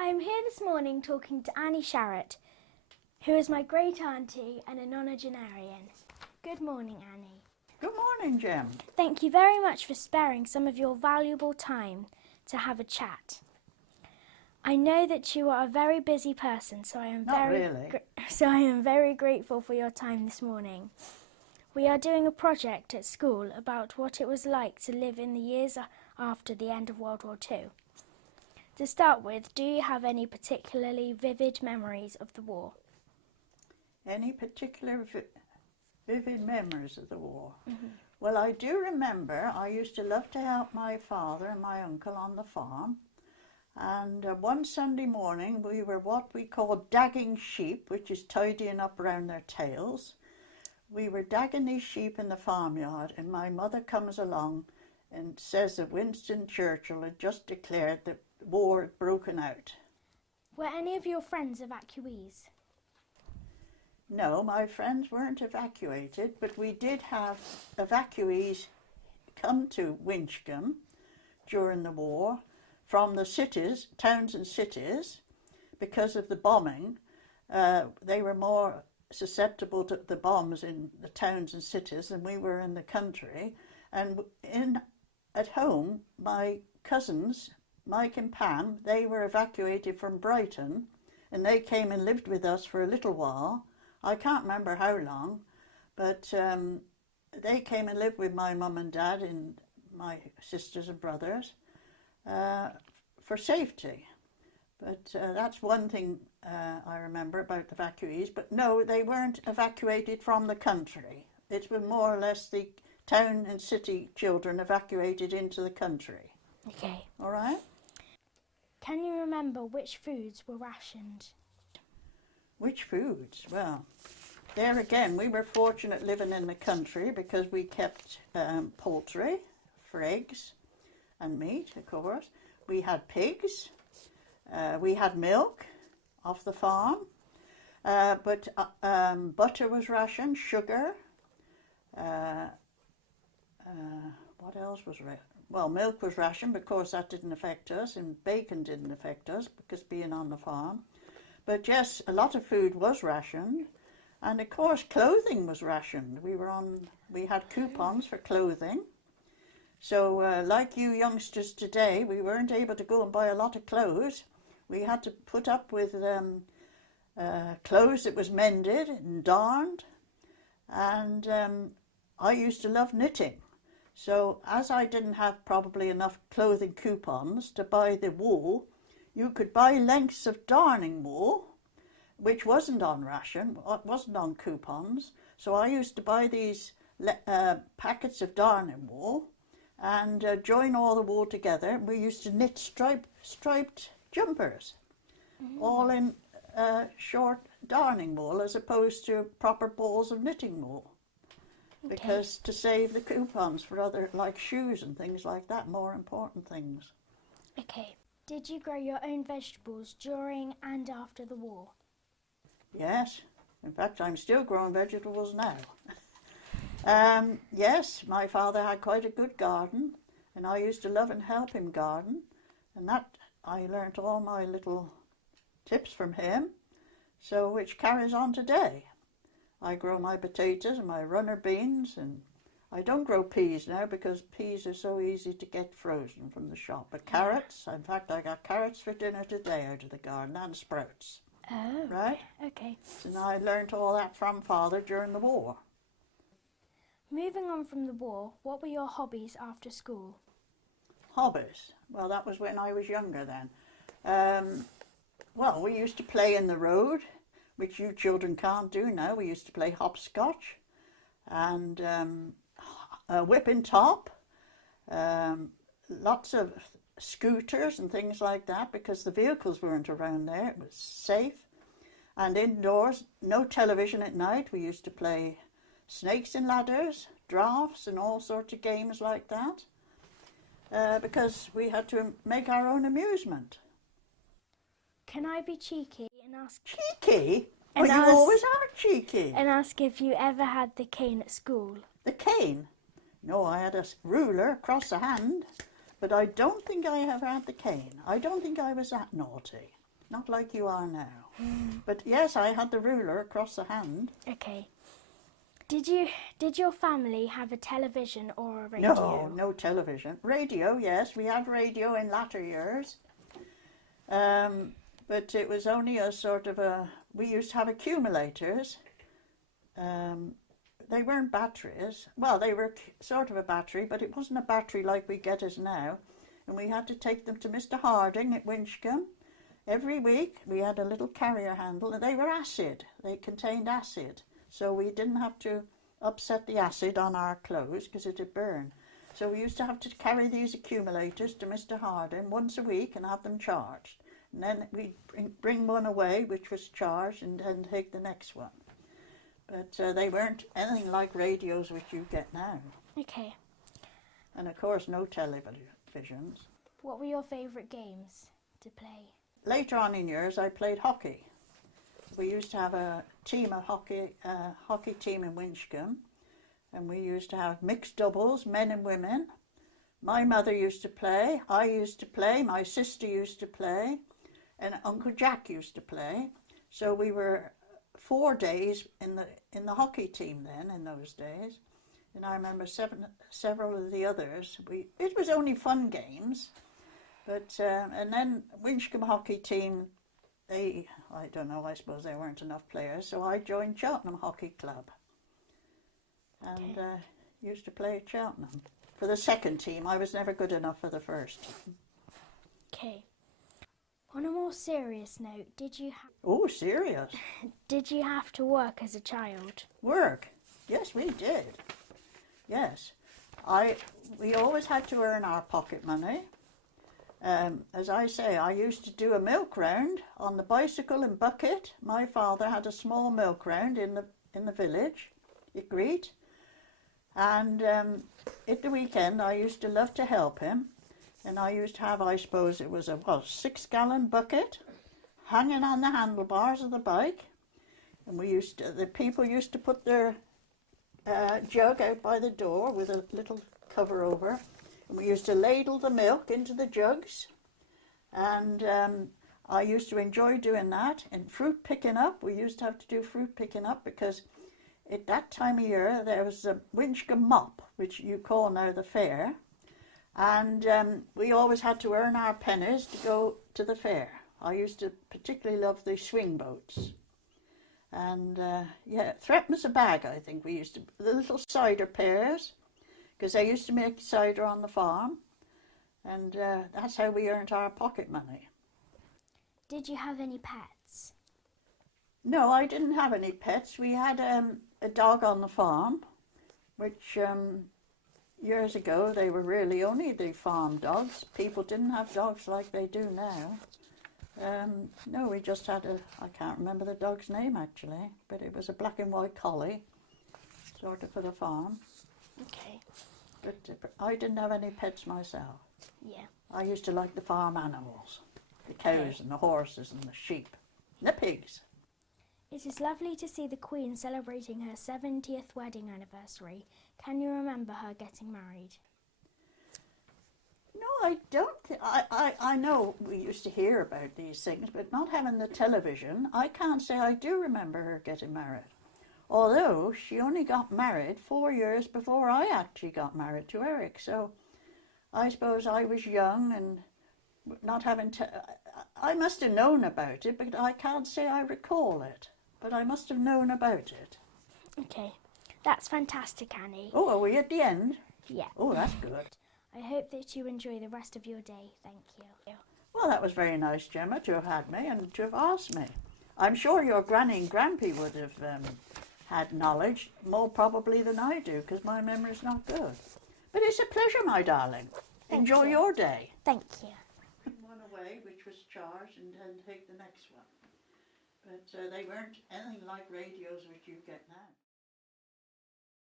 I'm here this morning talking to Annie Sharrett, who is my great auntie and a nonagenarian. Good morning, Annie. Good morning, Gem. Thank you very much for sparing some of your valuable time to have a chat. I know that you are a very busy person, so I am very grateful for your time this morning. We are doing a project at school about what it was like to live in the years after the end of World War II. To start with, do you have any particularly vivid memories of the war? Any particular vivid memories of the war? Mm-hmm. Well, I do remember I used to love to help my father and my uncle on the farm. And one Sunday morning, we were what we call dagging sheep, which is tidying up around their tails. We were dagging these sheep in the farmyard, and my mother comes along and says that Winston Churchill had just declared that war had broken out. Were any of your friends evacuees? No, my friends weren't evacuated, but we did have evacuees come to Winchcombe during the war from the cities, towns and cities, because of the bombing. They were more susceptible to the bombs in the towns and cities than we were in the country. And at home, my cousins, Mike and Pam, they were evacuated from Brighton, and they came and lived with us for a little while. I can't remember how long, but they came and lived with my mum and dad and my sisters and brothers for safety. But that's one thing I remember about the evacuees. But no, they weren't evacuated from the country. It was more or less the town and city children evacuated into the country. Okay. All right? Can you remember which foods were rationed? Which foods? Well, there again, we were fortunate living in the country because we kept poultry for eggs and meat, of course. We had pigs. We had milk off the farm. But butter was rationed, sugar. What else was rationed? Well, milk was rationed, but of course that didn't affect us, and bacon didn't affect us because being on the farm. But yes, a lot of food was rationed, and of course clothing was rationed. We had coupons for clothing. So like you youngsters today, we weren't able to go and buy a lot of clothes. We had to put up with clothes that was mended and darned, and I used to love knitting. So as I didn't have probably enough clothing coupons to buy the wool, you could buy lengths of darning wool, which wasn't on ration, wasn't on coupons. So I used to buy these packets of darning wool and join all the wool together. We used to knit striped jumpers, all in short darning wool as opposed to proper balls of knitting wool. Okay. Because to save the coupons for other, like shoes and things like that, more important things. Okay. Did you grow your own vegetables during and after the war? Yes. In fact, I'm still growing vegetables now. Yes, my father had quite a good garden, and I used to love and help him garden, and that I learnt all my little tips from him, so which carries on today. I grow my potatoes and my runner beans, and I don't grow peas now because peas are so easy to get frozen from the shop. But carrots, in fact, I got carrots for dinner today out of the garden, and sprouts. Oh, right? Okay. And I learnt all that from Father during the war. Moving on from the war, what were your hobbies after school? Hobbies? Well, that was when I was younger then. Well, we used to play in the road, which you children can't do now. We used to play hopscotch and whipping top, lots of scooters and things like that because the vehicles weren't around there. It was safe. And indoors, no television at night. We used to play snakes and ladders, drafts and all sorts of games like that because we had to make our own amusement. Can I be cheeky and ask... Cheeky? Well, you always are cheeky. And ask if you ever had the cane at school. The cane? No, I had a ruler across the hand, but I don't think I ever had the cane. I don't think I was that naughty. not like you are now. But yes, I had the ruler across the hand. Okay. Did your family have a television or a radio? No, no television. Radio, yes, we had radio in latter years. But it was only a sort of we used to have accumulators. They weren't batteries. Well, they were sort of a battery, but it wasn't a battery like we get as now. And we had to take them to Mr. Harding at Winchcombe. Every week we had a little carrier handle, and they were acid. They contained acid. So we didn't have to upset the acid on our clothes because it would burn. So we used to have to carry these accumulators to Mr. Harding once a week and have them charged. And then we'd bring one away which was charged and then take the next one. But they weren't anything like radios which you get now. Okay. And of course no televisions. What were your favourite games to play? Later on in years I played hockey. We used to have a team of hockey team in Winchcombe, and we used to have mixed doubles, men and women. My mother used to play, I used to play, my sister used to play, and Uncle Jack used to play. So we were 4 days in the hockey team then in those days, and I remember several of the others. It was only fun games, but and then Winchcombe hockey team. I don't know, I suppose there weren't enough players, so I joined Cheltenham Hockey Club and used to play at Cheltenham. For the second team, I was never good enough for the first team. Okay. On a more serious note, Oh, serious? Did you have to work as a child? Work? Yes, we did. Yes. We always had to earn our pocket money. As I say, I used to do a milk round on the bicycle and bucket. My father had a small milk round in the village, Ygritte, and at the weekend I used to love to help him, and I used to have, I suppose it was a 6-gallon bucket hanging on the handlebars of the bike, and the people used to put their jug out by the door with a little cover over. We used to ladle the milk into the jugs, and I used to enjoy doing that. And fruit picking up, we used to have to do fruit picking up because at that time of year there was a Winchcombe mop, which you call now the fair, and we always had to earn our pennies to go to the fair. I used to particularly love the swing boats. And yeah, threepence a bag, I think we used to, the little cider pears, because they used to make cider on the farm, and that's how we earned our pocket money. Did you have any pets? No, I didn't have any pets. We had a dog on the farm, which years ago they were really only the farm dogs. People didn't have dogs like they do now. No, we just had I can't remember the dog's name actually, but it was a black and white collie, sort of for the farm. Okay. But I didn't have any pets myself. Yeah. I used to like the farm animals, the cows and the horses and the sheep, and the pigs. It is lovely to see the Queen celebrating her 70th wedding anniversary. Can you remember her getting married? No, I don't. I know we used to hear about these things, but not having the television, I can't say I do remember her getting married. Although she only got married 4 years before I actually got married to Eric. So I suppose I was young and not having I must have known about it, but I can't say I recall it. But I must have known about it. Okay, that's fantastic, Annie. Oh, are we at the end? Yeah. Oh, that's good. I hope that you enjoy the rest of your day. Thank you. Well, that was very nice, Gemma, to have had me and to have asked me. I'm sure your granny and grandpa would have had knowledge more probably than I do, because my memory's not good. But it's a pleasure, my darling. Enjoy your day. Thank you. One away, which was charged, and then take the next one. But they weren't anything like radios which you get now.